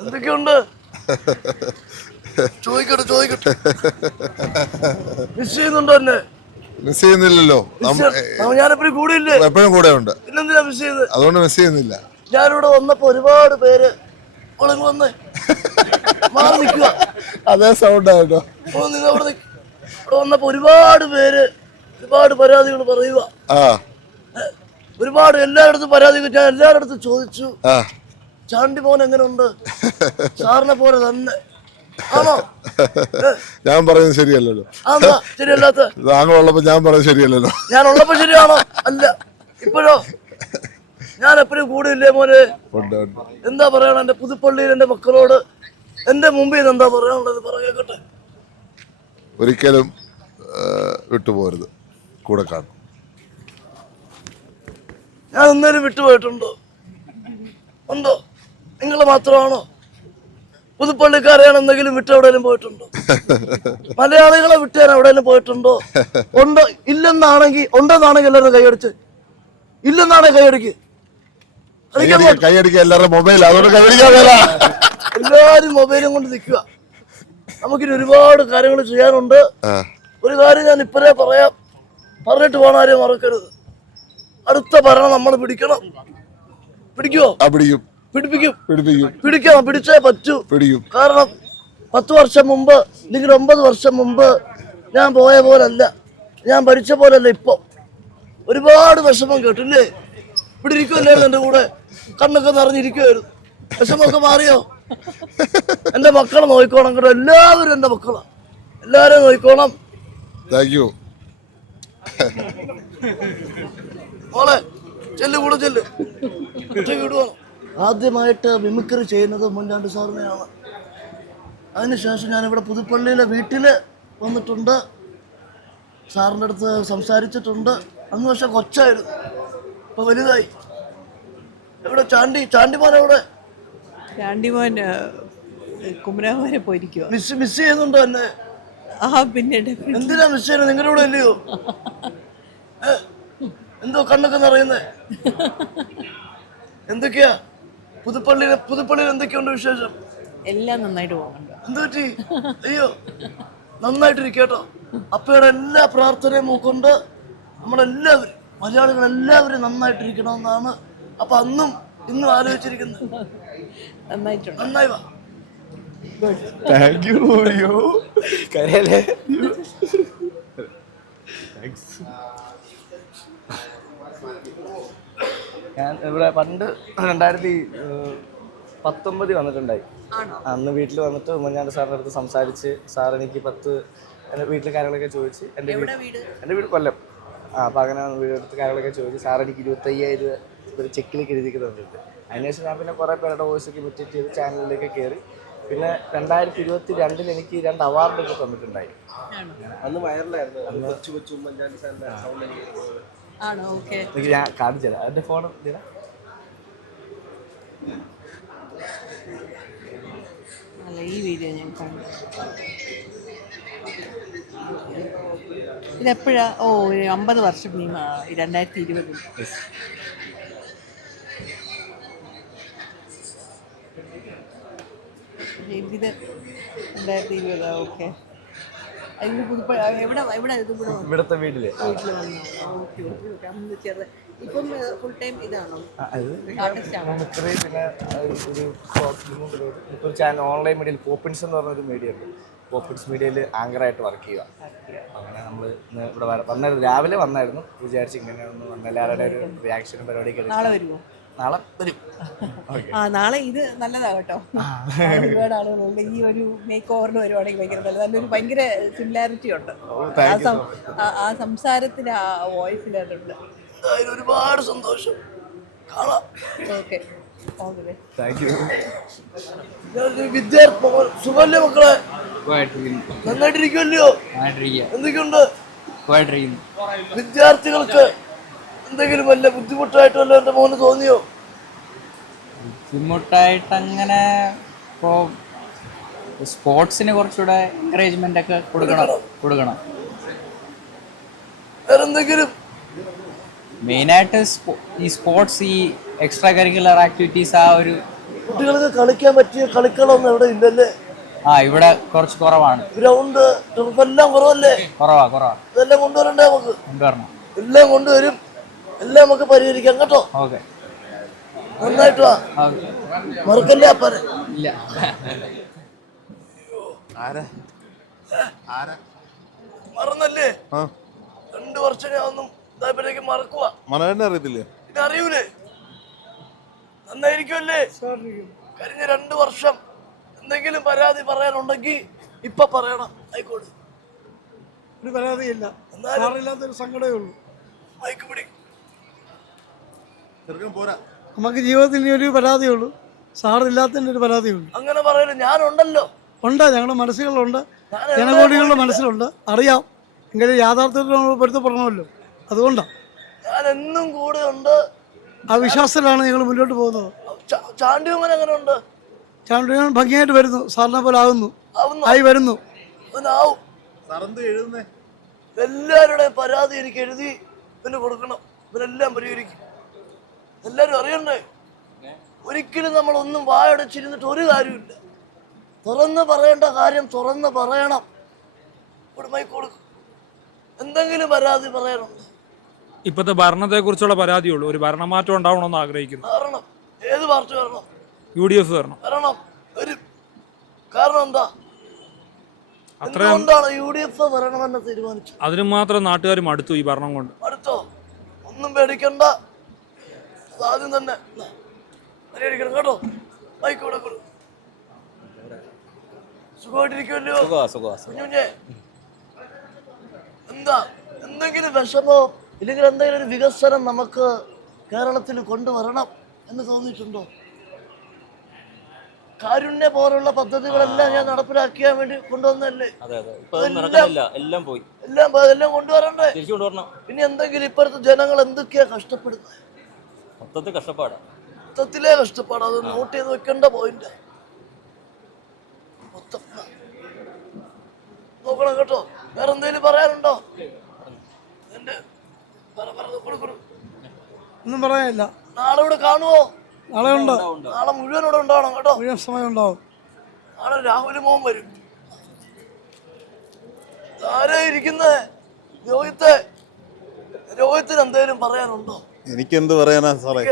എന്തൊക്കെയുണ്ട്? ചോദിക്കട്ടെ ചോദിക്കട്ടെ. മിസ് ചെയ്യുന്നുണ്ടോ എന്നെ? മിസ് ചെയ്യുന്നില്ലല്ലോ. ഞാനെപ്പോഴും കൂടിയില്ലേ? എപ്പോഴും കൂടെ ഉണ്ട്. പിന്നെന്തിനാ മിസ് ചെയ്യുന്നത്? അതുകൊണ്ട് മിസ് ചെയ്യുന്നില്ല. ഞാനിവിടെ വന്നപ്പോ ഒരുപാട് പേര് ഒളിങ്ങ് വന്ന് മാറി നിൽക്കുക അതേ സൗണ്ട് ആയിട്ടോ നിങ്ങൾ അവിടെ ഇവിടെ വന്നപ്പോ ഒരുപാട് പേര് ഒരുപാട് പരാതികൾ പറയുക ഒരുപാട് എല്ലായിടത്തും പരാതി ഞാൻ എല്ലായിടത്തും ചോദിച്ചു. ചാണ്ടി മോൻ എങ്ങനെയുണ്ട് സാറിനെ പോലെ തന്നെ. ആണോ? ഞാൻ പറയുന്നത് ശരിയല്ലല്ലോ. ശരിയല്ലാത്ത താങ്കളുള്ളപ്പോ ഞാൻ പറയുന്നത് ശരിയല്ലല്ലോ. ഞാൻ ഉള്ളപ്പോ ശരിയാണോ? അല്ല ഇപ്പോഴോ? ഞാൻ എപ്പോഴും കൂടിയില്ലേ മോനെ? ഉണ്ട് ഉണ്ട്. എന്താ പറയണം? എന്റെ പുതുപ്പള്ളിയിൽ എന്റെ മക്കളോട് എന്റെ മുമ്പിൽ നിന്ന് എന്താ പറയാനുള്ളത്? പറയട്ടെ ഒരിക്കലും വിട്ടുപോരുത്. വിട്ടുപോകരുത് കൂടെ കാണും. ഞാൻ ഒന്നേലും വിട്ടുപോയിട്ടുണ്ടോ? ഉണ്ടോ? നിങ്ങൾ മാത്രമാണോ? പുതുപ്പള്ളിക്കാരെയാണ് എന്തെങ്കിലും വിട്ട് എവിടെയെങ്കിലും പോയിട്ടുണ്ടോ? മലയാളികളെ വിട്ട് ഞാൻ എവിടെയെങ്കിലും പോയിട്ടുണ്ടോ? ഉണ്ടോ? ഇല്ലെന്നാണെങ്കിൽ ഉണ്ടെന്നാണെങ്കിൽ എല്ലാവരും കൈയടിച്ച്. ഇല്ലെന്നാണെങ്കിൽ കൈയടിക്ക്. കൈയടിക്കുക എല്ലാവരുടെ മൊബൈൽ അതുകൊണ്ട് കൈയടിക്കാൻ എല്ലാരും മൊബൈലും കൊണ്ട് നിൽക്കുക. നമുക്കിനി ഒരുപാട് കാര്യങ്ങൾ ചെയ്യാനുണ്ട്. ഒരു കാര്യം ഞാൻ ഇപ്പോഴേ പറയാം. പറഞ്ഞിട്ട് പോകണ ആരെയും മറക്കരുത്. അടുത്ത ഭരണം നമ്മൾ പിടിക്കണം. പിടിക്കുവോ? ആ പിടിക്കും. പിടിപ്പിക്കും. പിടിപ്പിക്കും. പിടിക്കാം പിടിച്ചേ പറ്റൂ. പിടിക്കും. കാരണം പത്ത് വർഷം മുമ്പ് അല്ലെങ്കിൽ ഒമ്പത് വർഷം മുമ്പ് ഞാൻ പോയ പോലല്ല. ഞാൻ പഠിച്ച പോലല്ല ഇപ്പൊ. ഒരുപാട് വിഷമം കേട്ടില്ലേ? ഇവിടെ ഇരിക്കുമല്ലായിരുന്നു എന്റെ കൂടെ? കണ്ണൊക്കെ നിറഞ്ഞിരിക്കുമായിരുന്നു വിഷമൊക്കെ മാറിയോ? എന്റെ മക്കളെ നോക്കിക്കോണം കേട്ടോ. എല്ലാവരും എന്റെ മക്കളാണ് എല്ലാവരും നോക്കിക്കോണം. താങ്ക് യു മോളെ ചെല്ലു കൂടെ ചെല്ലു. വിടുവാണോ വിടുവാണ്? ആദ്യമായിട്ട് മിമിക്രി ചെയ്യുന്നത് മുൻകാണ്ട് സാറിനെയാണ്. അതിനുശേഷം ഞാനിവിടെ പുതുപ്പള്ളിയിലെ വീട്ടിൽ വന്നിട്ടുണ്ട്. സാറിന്റെ അടുത്ത് സംസാരിച്ചിട്ടുണ്ട്. അന്ന് പക്ഷെ കൊച്ചായിരുന്നു. ഇപ്പം വലുതായി. എവിടെ ചാണ്ടി ചാണ്ടി മോൻ എവിടെ? ചാണ്ടിമോൻ കുമരാൻ പോയിരിക്കുവോ. മിസ് മിസ് ചെയ്യുന്നുണ്ടോ എന്നെ? ആ പിന്നെ. എന്തിനാ മിസ് ചെയ്യുന്നത് നിങ്ങളുടെ കൂടെ അല്ലയോ ഏ? എന്തോ കണ്ണൊക്കെ നിറയുന്നേ. എന്തൊക്കെയാ? പുതുപ്പള്ളിയിൽ പുതുപ്പള്ളിയിൽ എന്തൊക്കെയുണ്ട് വിശേഷം? എല്ലാം നന്നായിട്ട് പോകുന്നുണ്ട്. എന്ത് പറ്റി? അയ്യോ നന്നായിട്ടിരിക്കട്ടോ. അപ്പയുടെ എല്ലാ പ്രാർത്ഥനയും മൂക്കൊണ്ട് നമ്മളെല്ലാവരും മലയാളികൾ എല്ലാവരും നന്നായിട്ടിരിക്കണമെന്നാണ് അപ്പൊ അന്നും ഇന്നും ആലോചിച്ചിരിക്കുന്നത്. നന്നായിട്ടുണ്ട്. നന്നായി വാ. താങ്ക് യു അയ്യോ കരയല്ലേ? ഞാൻ ഇവിടെ പണ്ട് രണ്ടായിരത്തി പത്തൊമ്പതിൽ വന്നിട്ടുണ്ടായി. അന്ന് വീട്ടിൽ വന്നിട്ട് ഉമ്മൻചാണ്ടി സാറിന്റെ അടുത്ത് സംസാരിച്ച് സാർ എനിക്ക് പത്ത് എന്റെ വീട്ടിലെ കാര്യങ്ങളൊക്കെ ചോദിച്ച് എന്റെ വീട്? എന്റെ വീട് കൊല്ലം. ആ അപ്പം അങ്ങനെ വീടെടുത്ത് കാര്യങ്ങളൊക്കെ ചോദിച്ച് സാർ എനിക്ക് ഇരുപത്തയ്യായിരം രൂപ ഒരു ചെക്കിലേക്ക് എഴുതിക്കുന്നുണ്ട് അതിനുശേഷം ഞാൻ പിന്നെ കുറേ പേരുടെ വോയിസൊക്കെ ഇമിറ്റേറ്റ് ചെയ്ത് ചാനലിലേക്ക് കയറി. പിന്നെ രണ്ടായിരത്തി ഇരുപത്തി രണ്ടിൽ എനിക്ക് രണ്ട് അവാർഡൊക്കെ തന്നിട്ടുണ്ടായി. അന്ന് വയറിലായിരുന്നു കൊച്ചു കൊച്ചു ഉമ്മൻചാണ്ടി സാറിന്റെ സൗണ്ട് എനിക്ക് ഞാൻ കാണിച്ചു തരാം. എന്റെ ഫോൺ അല്ല ഈ വീഡിയോ ഞാൻ കണ്ടു ഇതെപ്പോഴാ? ഓ അമ്പത് വർഷം നീ രണ്ടായിരത്തി ഇരുപതിൽ ഇത് രണ്ടായിരത്തി ഇരുപതാ? ഓക്കെ. ഇവിടുത്തെ വീട്ടിൽ. ഇപ്പം ഫുൾ ടൈം ഇതാണോ? ഇത്രയും പിന്നെ ഒരു ഒരു ചാനൽ ഓൺലൈൻ മീഡിയയിൽ പോപ്പിൻസ് എന്ന് പറഞ്ഞൊരു മീഡിയ ഉണ്ട്. പോപ്പിൻസ് മീഡിയയിൽ ആങ്കറായിട്ട് വർക്ക് ചെയ്യുക. അങ്ങനെ നമ്മൾ ഇന്ന് ഇവിടെ വന്നായിരുന്നു. രാവിലെ വന്നായിരുന്നു. വിചാരിച്ചു ഇങ്ങനെ ഒന്ന് വന്ന എല്ലാവരുടെ ഒരു റിയാക്ഷനും പരിപാടിയൊക്കെ എടുത്ത് നാളെ വരും. ഓക്കെ. ആ നാളെ ഇത് നല്ലതാ കേട്ടോ. ഒരുപാട് ആളുകളുണ്ട് ഈ ഒരു മേക്ക് ഓവറിന് വരുവാണെങ്കിൽ ഭയങ്കര നല്ലത്. നല്ലൊരു ഭയങ്കര സിമിലാരിറ്റി ഉണ്ട്. ആ സംസാരത്തിന് ആ വോയിസിൽ അതുണ്ട് ഒരുപാട് സന്തോഷം. കാണാം. ഓക്കെ സുഖല്ലേ മക്കളെ. എന്തൊക്കെയുണ്ട്? വിദ്യാർത്ഥികൾക്ക് എന്തെങ്കിലും വല്ല ബുദ്ധിമുട്ടായിട്ട് വല്ല എന്റെ മോന് തോന്നിയോ? ബുദ്ധിമുട്ടായിട്ട് അങ്ങനെ ഇപ്പോൾ സ്പോർട്സിന് കുറച്ചുകൂടെ എൻകറേജ്മെന്റ് ഒക്കെ കൊടുക്കണം കൊടുക്കണം. വേറെന്തെങ്കിലും? മെയിനായിട്ട് ഈ സ്പോർട്സ് ഈ എക്സ്ട്രാ കരിക്കുലർ ആക്ടിവിറ്റീസ് ആ ഒരു കുട്ടികൾക്ക് കളിക്കാൻ പറ്റിയ കളിക്കളൊന്നും ഇവിടെ ഇല്ലല്ലേ? ആ ഇവിടെ കുറച്ച് കുറവാണ്. ഗ്രൗണ്ട് എല്ലാം കുറവല്ലേ? കുറവാ കുറവാ. ഇതെല്ലാം കൊണ്ടുവരണ്ടേ നമുക്ക്? കൊണ്ടുവരണം. എല്ലാം കൊണ്ടുവരും. എല്ലാം നമുക്ക് പരിഹരിക്കാം കേട്ടോ. ഓക്കെ. നന്നായിട്ട് വാ. ഓക്കെ. മറക്കല്ലേ അപ്പനെ. ഇല്ല. മറന്നല്ലേ? രണ്ടു വർഷം ഞാൻ ഒന്നും ഇതായപ്പോഴേക്ക് മറക്കുക മറന്നെ അറിയത്തില്ലേ? ഇത് അറിയൂലേ? നന്നായിരിക്കുമല്ലേ കഴിഞ്ഞ രണ്ടു വർഷം എന്തെങ്കിലും പരാതി പറയാനുണ്ടെങ്കിൽ ഇപ്പൊ പറയണം. ആയിക്കോട്ടെ ഒരു പരാതിയില്ല. എന്നാലും അറിയില്ലാത്തൊരു സങ്കടമേ ഉള്ളൂ. മൈക്ക് പിടി. നമുക്ക് ജീവിതത്തിൽ ഇനി ഒരു പരാതിയുള്ളൂ. സാറില്ലാത്തതിന്റെ ഒരു പരാതിയുള്ളൂ. അങ്ങനെ പറയൽ ഞാനുണ്ടല്ലോ. ഉണ്ട് ഞങ്ങളുടെ മനസ്സുകളുണ്ട് ജനകോടികളുടെ മനസ്സിലുണ്ട്. അറിയാം. എങ്കിലും യാഥാർത്ഥ്യത്തിൽ നമ്മൾ പൊരുത്തപ്പെടണമല്ലോ. അതുകൊണ്ടാണ് ഞാൻ എന്നും കൂടെ ഉണ്ട്. ആ വിശ്വാസത്തിലാണ് ഞങ്ങൾ മുന്നോട്ട് പോകുന്നത്. ചാ- ചാണ്ടിയമ്മൻ അങ്ങനെ ഉണ്ട് ഭംഗിയായിട്ട് വരുന്നു. സാറിനെ പോലെ ആകുന്നു ആവുന്നു. ആയി വരുന്നു. എല്ലാവരുടെയും പരാതി എനിക്ക് എഴുതി പിന്നെ കൊടുക്കണം. ഇവരെല്ലാം പരിഹരിക്കും. എല്ലാവരും അറിയണ്ടേ? ഒരിക്കലും നമ്മൾ ഒന്നും വായടച്ചിരുന്നിട്ട് ഒരു കാര്യമില്ല തുറന്ന് പറയേണ്ട കാര്യം തുറന്ന് പറയണം. ഇവിടെ മൈക്ക് കൊടുക്കും. എന്തെങ്കിലും പരാതി പറയണം ഇപ്പോഴത്തെ ഭരണത്തെക്കുറിച്ചുള്ള പരാതിയുള്ളൂ. ഒരു ഭരണമാറ്റം ഉണ്ടാവണമെന്ന് ആഗ്രഹിക്കുന്നു. ഏത് പാർട്ടി വരണം? യു ഡി എഫ് വരണം. വരണം. ഒരു കാരണം എന്താ? അത്രയും എന്തുകൊണ്ടാണ് യു ഡി എഫ് വരണമെന്ന് തീരുമാനിച്ചു അതിന് മാത്രം നാട്ടുകാരും അടുത്തു ഈ ഭരണം കൊണ്ട്. അടുത്തോ ഒന്നും പേടിക്കണ്ട. ആദ്യം തന്നെ. പരിഹരിക്കണം കേട്ടോ. ബൈക്കൂടെ ഇവിടെ കൊടു. സുഖമായിട്ടിരിക്കുമല്ലോ കുഞ്ഞുഞ്ഞെ. എന്താ? എന്തെങ്കിലും വിഷമോ? ഇല്ലെങ്കിൽ എന്തെങ്കിലും ഒരു വികസനം നമുക്ക് കേരളത്തിൽ കൊണ്ടുവരണം എന്ന് തോന്നിയിട്ടുണ്ടോ? കാരുണ്യ പോലുള്ള പദ്ധതികളെല്ലാം ഞാൻ നടപ്പിലാക്കിയാൻ വേണ്ടി കൊണ്ടുവന്നല്ലേ എല്ലാം പോയി. എല്ലാം എല്ലാം കൊണ്ടുവരണ്ടേ? പിന്നെ എന്തെങ്കിലും ഇപ്പോഴത്തെ ജനങ്ങൾ എന്തൊക്കെയാ കഷ്ടപ്പെടുന്നത്? മൊത്തത്തിൽ കഷ്ടപ്പാടാണ് മൊത്തത്തിലെ കഷ്ടപ്പാട്. അത് നോട്ട് ചെയ്ത് വെക്കേണ്ട പോയിന്റ് മൊത്തം. നോക്കണം കേട്ടോ. വേറെ എന്തെങ്കിലും പറയാനുണ്ടോ? എന്റെ ഒന്നും പറയാനില്ല. നാളെ ഇവിടെ കാണുവോ? നാളെ ഉണ്ട്? നാളെ മുഴുവൻ ഇവിടെ ഉണ്ടാവണം കേട്ടോ. മുഴുവൻ സമയം ഉണ്ടാവും. നാളെ രാഹുൽ മോഹൻ വരും. ആരാ ഇരിക്കുന്നേ? രോഹിത്തെ. രോഹിത്തിന് എന്തെങ്കിലും പറയാനുണ്ടോ? എനിക്കെന്ത് പറയാനാ സാറേ?